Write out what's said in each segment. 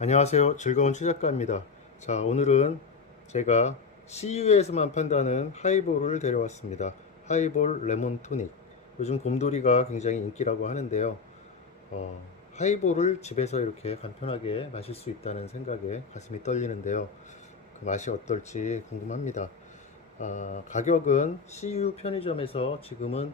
안녕하세요. 즐거운 추작가입니다. 자, 오늘은 제가 CU에서만 판다는 하이볼을 데려왔습니다. 하이볼 레몬 토닉. 요즘 곰돌이가 굉장히 인기라고 하는데요. 어, 하이볼을 집에서 이렇게 간편하게 마실 수 있다는 생각에 가슴이 떨리는데요. 그 맛이 어떨지 궁금합니다. 아, 가격은 CU 편의점에서 지금은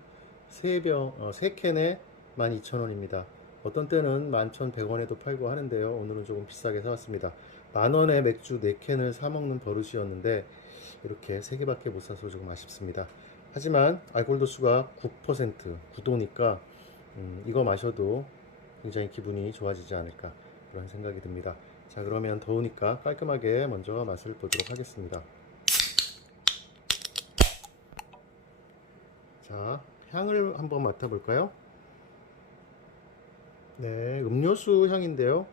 3병, 어, 3캔에 12,000원입니다. 어떤 때는 11,100원에도 팔고 하는데요. 오늘은 조금 비싸게 사왔습니다. 만원에 맥주 4캔을 사먹는 버릇이었는데 이렇게 3개밖에 못 사서 조금 아쉽습니다. 하지만 알코올 도수가 9% 9도니까 음, 이거 마셔도 굉장히 기분이 좋아지지 않을까 그런 생각이 듭니다. 자 그러면 더우니까 깔끔하게 먼저 맛을 보도록 하겠습니다. 자 향을 한번 맡아볼까요? 네, 음료수 향인데요.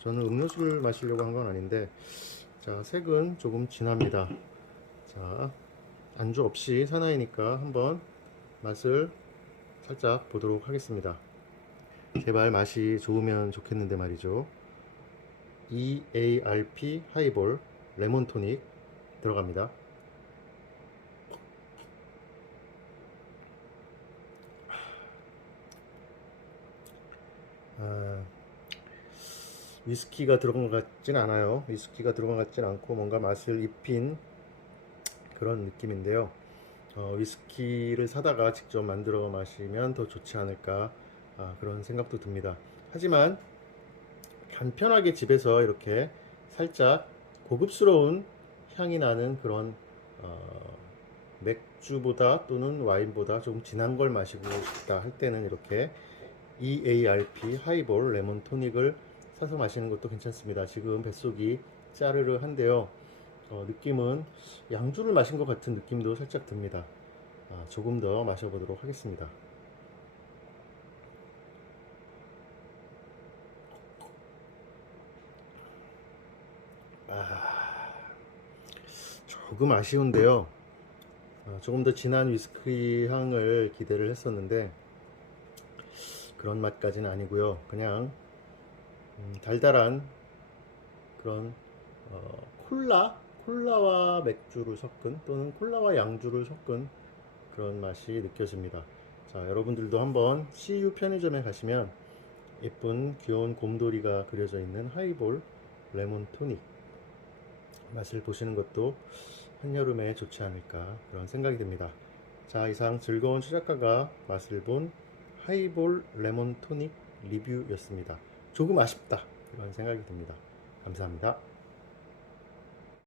저는 음료수를 마시려고 한 건 아닌데, 자, 색은 조금 진합니다. 자, 안주 없이 사나이니까 한번 맛을 살짝 보도록 하겠습니다. 제발 맛이 좋으면 좋겠는데 말이죠. EARP 하이볼 레몬 토닉 들어갑니다. 위스키가 들어간 것 같진 않아요. 위스키가 들어간 것 같진 않고 뭔가 맛을 입힌 그런 느낌인데요. 어, 위스키를 사다가 직접 만들어 마시면 더 좋지 않을까 아, 그런 생각도 듭니다. 하지만 간편하게 집에서 이렇게 살짝 고급스러운 향이 나는 그런 어, 맥주보다 또는 와인보다 좀 진한 걸 마시고 싶다 할 때는 이렇게 EARP 하이볼 레몬 토닉을 사서 마시는 것도 괜찮습니다. 지금 뱃속이 짜르르 한데요. 어, 느낌은 양주를 마신 것 같은 느낌도 살짝 듭니다. 아, 조금 더 마셔보도록 하겠습니다. 아, 조금 아쉬운데요. 아, 조금 더 진한 위스키 향을 기대를 했었는데 그런 맛까지는 아니고요. 그냥 음, 달달한 그런 어, 콜라, 콜라와 맥주를 섞은 또는 콜라와 양주를 섞은 그런 맛이 느껴집니다. 자, 여러분들도 한번 CU 편의점에 가시면 예쁜 귀여운 곰돌이가 그려져 있는 하이볼 레몬 토닉 맛을 보시는 것도 한여름에 좋지 않을까 그런 생각이 듭니다. 자, 이상 즐거운 추작가가 맛을 본 하이볼 레몬 토닉 리뷰였습니다. 조금 아쉽다. 이런 생각이 듭니다. 감사합니다.